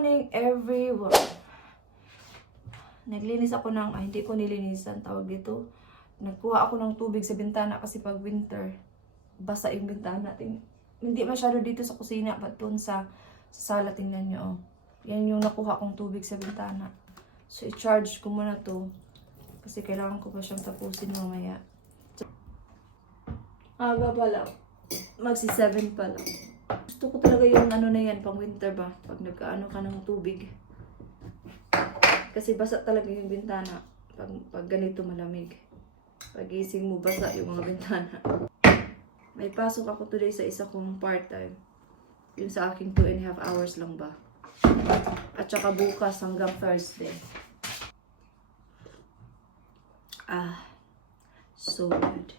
morning, everyone. Naglinis ako ng, hindi ko nilinisan, tawag dito. Nagkuha ako ng tubig sa bintana kasi pag winter, basa yung bintana. Hindi masyado dito sa kusina, but doon sa sala, tingnan nyo. Oh. Yan yung nakuha kong tubig sa bintana. So, i-charge ko muna to. Kasi kailangan ko pa siyang tapusin mamaya. Aga pa lang. Magsi-7 pa lang. Gusto ko talaga yung ano na yan, pang winter ba? Pag nagkaano ka ng tubig. Kasi basa talaga yung bintana. Pag ganito malamig. Pagising mo, basa yung mga bintana. May pasok ako today sa isa kong part-time. Yung sa aking 2.5 hours lang ba. At saka bukas hanggang Thursday. So good.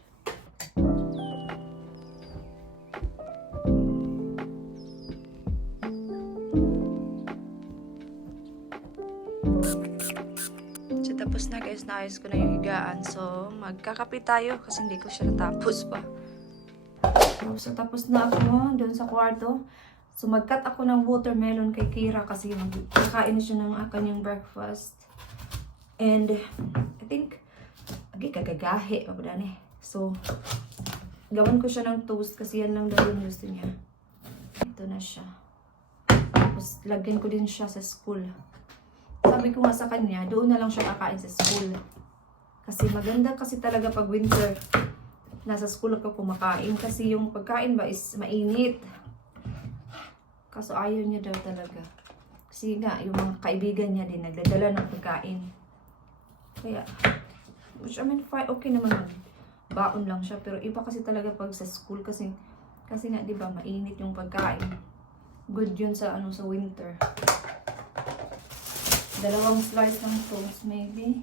So tapos na guys, naayos ko na yung higaan. So magkakape tayo kasi hindi ko siya natapos pa. So tapos na ako doon sa kwarto. So mag-cut ako ng watermelon kay Kira kasi kakain siya ng kanyang breakfast. And I think kagagahe pa ba eh. So gawan ko siya ng toast kasi yan lang daw yung gusto niya. Ito na siya. Tapos lagyan ko din siya sa school. Sabi ko nga sa kanya, doon na lang siya kakain sa school. Kasi maganda kasi talaga pag winter, nasa school ka kumakain. Kasi yung pagkain ba is mainit. Kaso ayaw niya daw talaga. Kasi nga, yung mga kaibigan niya din, nagdadala ng pagkain. Kaya, which I mean, fine, okay naman. Baon lang siya. Pero iba kasi talaga pag sa school. Kasi nga, di ba, mainit yung pagkain. Good yun sa, sa winter. 2 slice ng toast, maybe.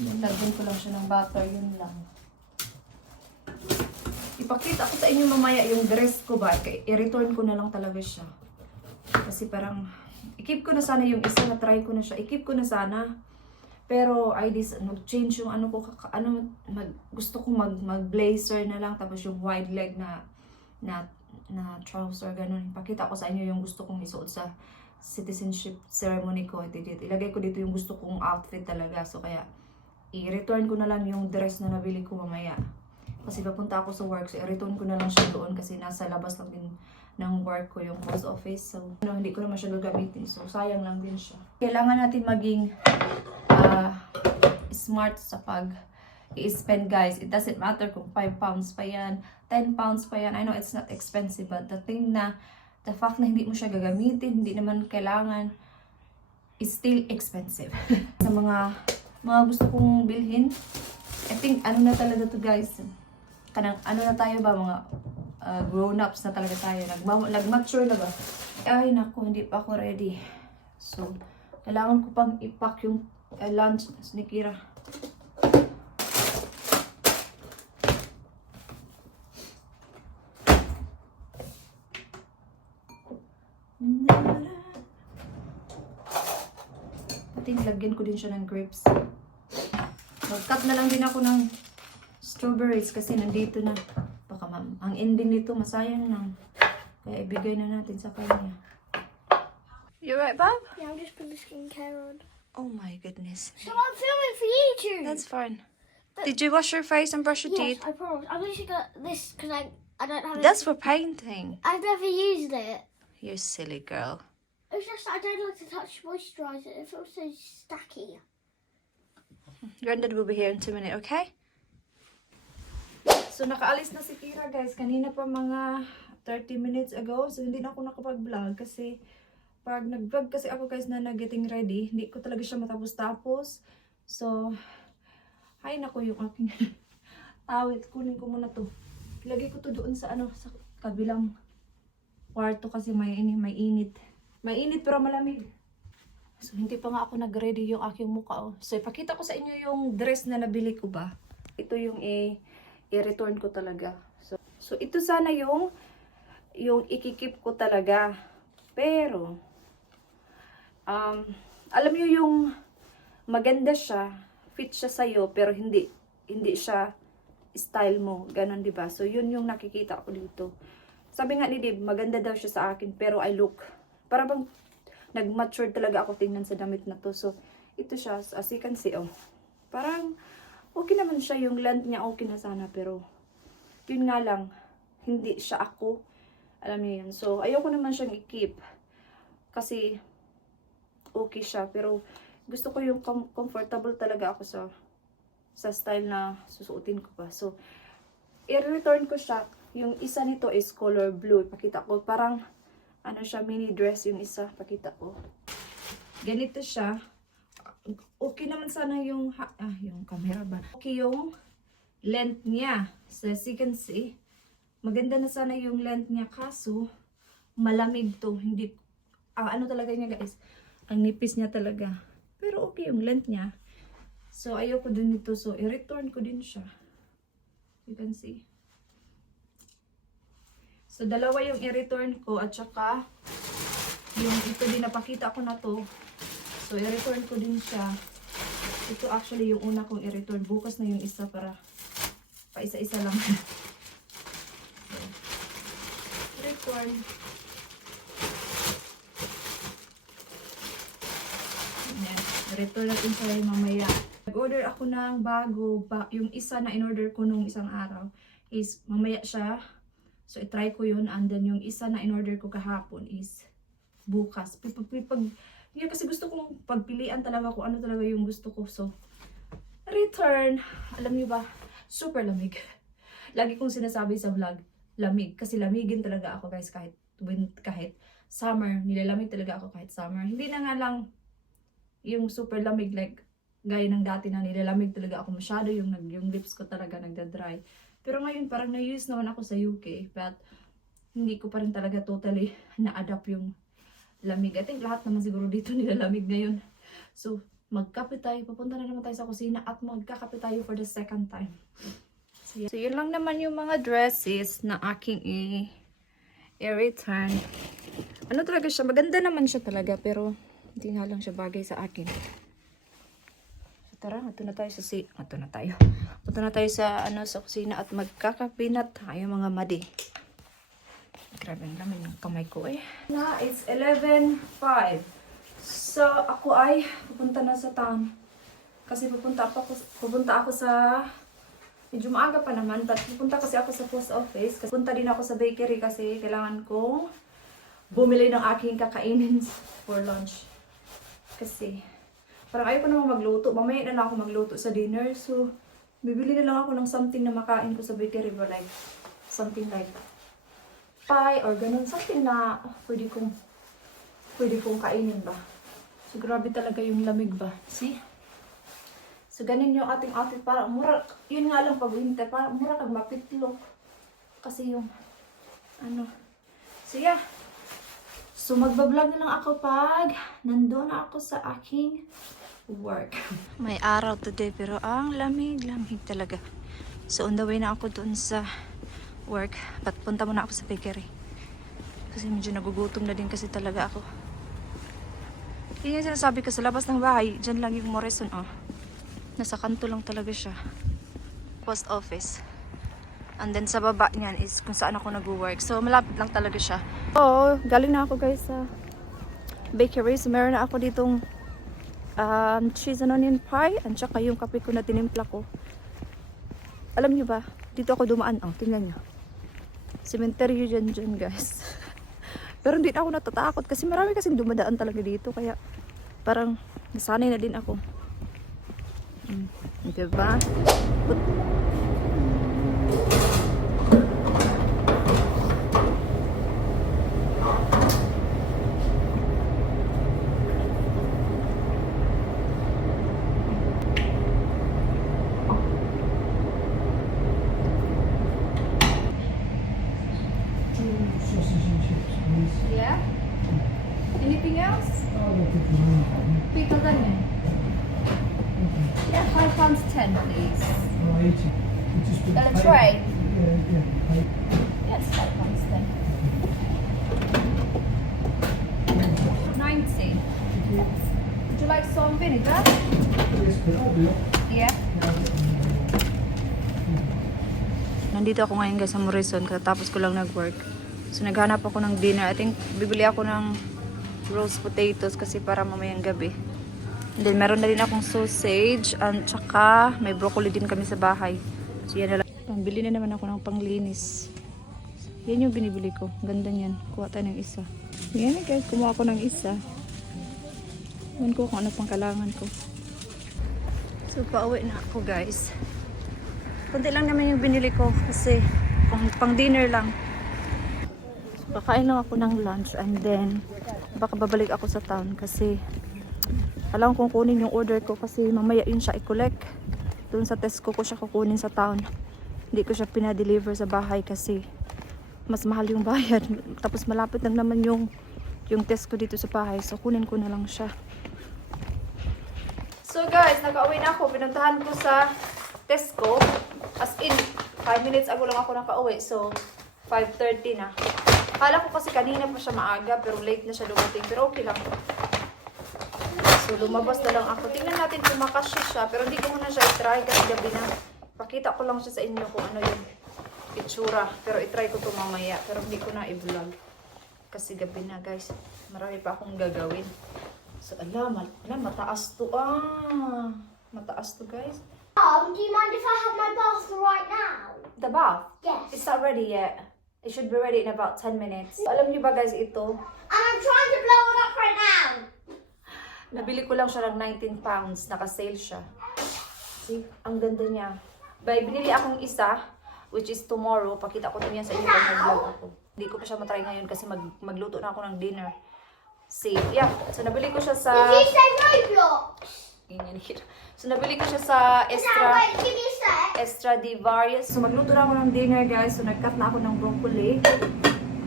Lagyan ko lang siya ng butter, yun lang. Ipakita ko sa inyo mamaya yung dress ko ba. I-return ko na lang talaga siya. Kasi parang, i-keep ko na sana yung isa na try ko na siya. I-keep ko na sana. Pero, nag-change yung gusto ko mag-blazer na lang. Tapos yung wide leg na trouser, ganun. Ipakita ko sa inyo yung gusto kong isuot sa citizenship ceremony ko. Ilagay ko dito yung gusto kong outfit talaga. So, kaya, i-return ko na lang yung dress na nabili ko mamaya. Kasi papunta ako sa work, so i-return ko na lang siya doon kasi nasa labas lang din ng work ko yung post office. So, hindi ko naman siya gagamitin. So, sayang lang din siya. Kailangan natin maging smart sa pag-i-spend, guys. It doesn't matter kung 5 pounds pa yan, 10 pounds pa yan. I know it's not expensive, but the fact na hindi mo siya gagamitin, hindi naman kailangan, is still expensive. Sa mga gusto kong bilhin, I think, na talaga to guys. Na tayo ba, mga grown-ups na talaga tayo. Nag-mature na ba? Ay, naku, hindi pa ako ready. So, kailangan ko pang i-pack yung lunch ni Kira. Pati lagyan ko din siya ng grapes. Mag-cut na lang din ako ng strawberries kasi nandito na. Baka ang ending nito masayang lang. Kaya ibigay na natin sa kanya. You right, Bob? Yeah, I'm just putting the skincare on. Oh my goodness. So I'm filming for YouTube. That's fine. Did you wash your face and brush your Yes, teeth? I promise. I've literally got this because I don't have it. That's for painting. I've never used it. You silly girl. It's just that I don't like to touch moisturiser. It feels so stacky. Granddad will be here in 2 minutes, okay? So, nakaalis na si Kira, guys. Kanina pa mga 30 minutes ago. So, hindi na ako nakapag-vlog kasi pag nag-vlog kasi ako, guys, na getting ready, hindi ko talaga siya matapos-tapos. So, ay, naku, yung aking tawit. Kunin ko muna to. Ilagay ko to doon sa sa kabilang kwarto kasi may init. Mainit pero malamig. So, hindi pa nga ako nag-ready yung aking mukha. Oh. So, ipakita ko sa inyo yung dress na nabili ko ba. Ito yung i-return ko talaga. So, ito sana yung ikikip ko talaga. Pero, alam nyo yung maganda siya, fit siya sa'yo, pero hindi siya style mo. Ganon, diba? So, yun yung nakikita ko dito. Sabi nga ni Dib, maganda daw siya sa akin, pero I look para bang nag-mature talaga ako tingnan sa damit na to. So, ito siya, as you can see, oh. Parang, okay naman siya, yung length niya, okay na sana, pero, yun nga lang, hindi siya ako. Alam niyo yun. So, ayoko naman siyang i-keep. Kasi, okay siya, pero, gusto ko yung comfortable talaga ako sa style na susuotin ko pa. So, i-return ko siya. Yung isa nito is color blue. Pakita ko, parang, ano siya, mini dress yung isa. Pakita ko. Ganito siya. Okay naman sana yung, yung camera ba? Okay yung length niya. So, as you can see, maganda na sana yung length niya. Kaso, malamig to. Hindi, ano talaga niya guys? Ang nipis niya talaga. Pero okay yung length niya. So, ayoko din nito. So, i-return ko din siya. You can see. So, dalawa yung i-return ko at saka yung ito din napakita ko na to. So, i-return ko din siya. Ito actually yung una kong i-return. Bukas na yung isa para pa-isa-isa lang. So, return. Ayan. I-return natin siya mamaya. Nag-order ako ng bago. Yung isa na in-order ko nung isang araw is mamaya siya. So, i-try ko yun. And then, yung isa na in-order ko kahapon is bukas. Yeah, kasi gusto kong pagpilian talaga kung ano talaga yung gusto ko. So, return. Alam niyo ba? Super lamig. Lagi kong sinasabi sa vlog, lamig. Kasi lamigin talaga ako guys kahit summer. Nilalamig talaga ako kahit summer. Hindi na nga lang yung super lamig like gaya ng dati na nilalamig talaga ako masyado. Yung lips ko talaga nagda-dry. Pero ngayon parang na-use naman ako sa UK, but hindi ko pa rin talaga totally na-adapt yung lamig. I think lahat naman siguro dito nilalamig ngayon. So, magkape tayo. Papunta na naman tayo sa kusina at magkakape tayo for the second time. So, yeah. So yun lang naman yung mga dresses na aking i-return. Ano talaga siya? Maganda naman siya talaga, pero hindi nga lang siya bagay sa akin. Tara, ato na tayo sa Punta na tayo sa sa kusina at magkakape na tayo mga madi. Grabe ang laman yung kamay ko eh. Na, it's 11:05. So, ako ay pupunta na sa town. Kasi pupunta ako sa medyo maaga pa naman, but pupunta kasi ako sa post office. Kasi pupunta din ako sa bakery kasi kailangan kong bumili ng aking kakainin for lunch. Kasi parang ayoko naman magluto. Mamaya na lang ako magluto sa dinner. So, bibili na lang ako ng something na makain ko sa bakery. But like, something like pie or ganun. Something na pwede kong kainin ba. So, grabe talaga yung lamig ba. See? So, ganun yung ating outfit. Parang mura, yun nga lang pag winter. Parang mura kag mapitlok. Kasi yung, So, yeah. So, magbablog na lang ako pag nandun na ako sa aking work. May araw today pero ang lamig talaga. So on the way na ako doon sa work. But punta muna ako sa bakery. Kasi medyo nagugutom na din kasi talaga ako. Yun yung sinasabi ko sa labas ng bahay. Diyan lang yung Morrison oh. Nasa kanto lang talaga siya. Post office. And then sa baba niyan is kung saan ako nag-work. So malapit lang talaga siya. So galing na ako guys sa bakery. So meron na ako ditong cheese and onion pie at saka yung kape ko na tinimpla ko. Alam nyo ba, dito ako dumaan. Oh, tingnan nyo. Cemetery dyan guys. Pero hindi na ako natatakot kasi marami kasing dumadaan talaga dito. Kaya parang nasanay na din ako. Diba? Yeah? Anything else? Pickled onion. Yeah, £5.10 please. Got a tray? Yes, £5.10. 90. Would you like some vinegar? Yeah. Nandito ako ngayon guys sa Morrison katapos ko lang nag-work. So naghanap ako ng dinner. I think bibili ako ng roast potatoes kasi para mamayang gabi. And then meron na din akong sausage at saka may broccoli din kami sa bahay. So yan na lang. Pambili na naman ako ng panglinis. Yan yung binibili ko. Ganda niyan. Kuha tayo ng isa. Yan na guys, kumuha ako ng isa. Ewan ko kung ano pang kailangan ko. So pauwi na ako guys. Kunti lang naman yung binili ko kasi pang dinner lang. So, kakain lang ako ng lunch and then baka babalik ako sa town kasi alam kong kunin yung order ko kasi mamaya yun siya i-collect. Doon sa Tesco ko siya kukunin sa town. Hindi ko siya pinadeliver sa bahay kasi mas mahal yung bayad. Tapos malapit lang naman yung Tesco dito sa bahay. So kunin ko na lang siya. So guys, nakauwi na ako. Pinuntahan ko sa Tesco. As in, 5 minutes ago lang ako nakauwi. So 5:30 na. Akala ko kasi kanina pa siya maaga pero late na siya dumating. Pero okay lang. So lumabas na lang ako. Tingnan natin kung makasya siya. Pero hindi ko muna siya i-try kasi gabi na. Pakita ko lang siya sa inyo kung ano yung itsura. Pero i-try ko ito mamaya. Pero hindi ko na i-vlog. Kasi gabi na guys. Marami pa akong gagawin. So mataas to. Mataas to guys. Mom, do you mind if I have my bath right now? The bath? Yes. It's not ready yet. It should be ready in about 10 minutes. Alam niyo ba guys ito? And I'm trying to blow it up right now. Nabili ko lang siya ng 19 pounds. Naka-sale siya. See? Ang ganda niya. Binili akong isa, which is tomorrow. Pakita ko din yan sa inyo kung mag-vlog ako. Hindi ko pa siya matry ngayon kasi magluto na ako ng dinner. See? Yeah. So, nabili ko siya sa... Did you say Roblox? Ganyan here. So, nabili ko siya sa Now, wait, give me a sec. Extra Divarius. So, magluto na ako ng dinner, guys. So, nag-cut na ako ng broccoli.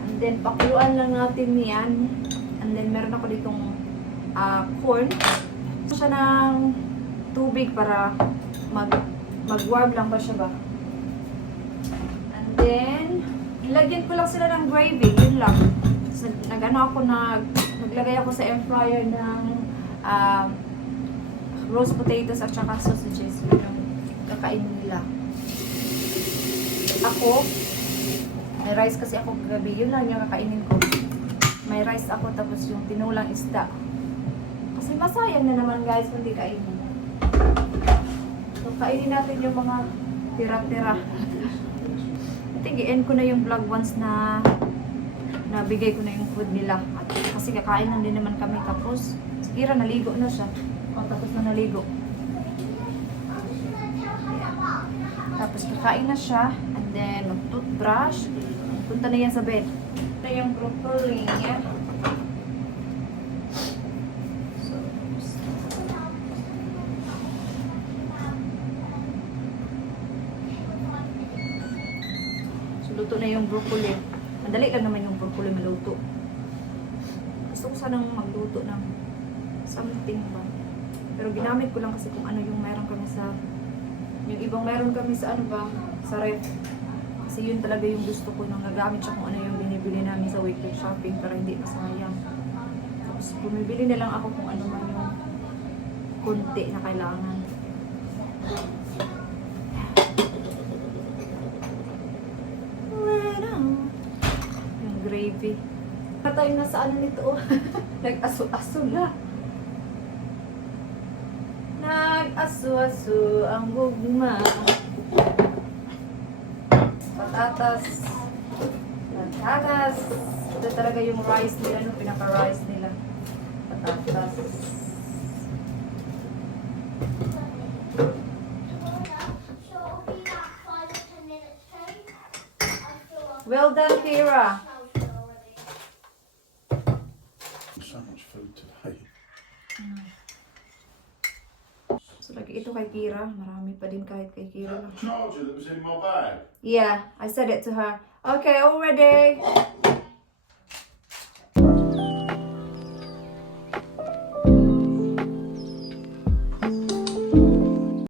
And then, pakuluan lang natin yan. And then, meron ako ditong corn. So, siya ng tubig para mag-warm lang ba siya ba? And then, ilagyan ko lang sila ng gravy. Yun lang. So, naglagay ako sa air fryer ng roast potatoes at saka sausages. Yun yung kakainin nila. Ako, may rice kasi ako kagabi. Yun lang yung kakainin ko. May rice ako tapos yung tinulang isda. Kasi masayang na naman guys kung di kainin. So, kainin natin yung mga tira-tira. Tigiin ko na yung vlog once na nabigay ko na yung food nila. Kasi kakain lang din naman kami tapos. Sige, naligo na siya. O, tapos na naligo. Tapos kakain na siya. And then, mag-toothbrush. Punta na yan sa bed. Ito yung broccoli niya. So, luto na yung broccoli. Madali lang naman yung broccoli maluto. Gusto ko sanang magluto ng something ba. Pero ginamit ko lang kasi kung ano yung meron kami sa... Yung ibang meron kami sa ano ba? Sa ref. Kasi yun talaga yung gusto ko nang nagamit siya kung ano yung binibili namin sa weekly shopping para hindi masayang. Tapos bumibili na lang ako kung ano man yung konti na kailangan. Yung gravy. Patay na sa ano nito. Nag-aso-aso na. Nag-aso-aso ang gugma. Patatas. Patatas. Ito talaga yung rice nila, no? Pinaka-rice nila. Patatas. So I'll be back 5 or 10 minutes, okay? I feel like Well done, Kira. smells good already. So much food today. So, lagi ito kay Kira. Marami pa din kahit kay Kira lang. Charger that was in my bag. Yeah, I said it to her. Okay, all ready.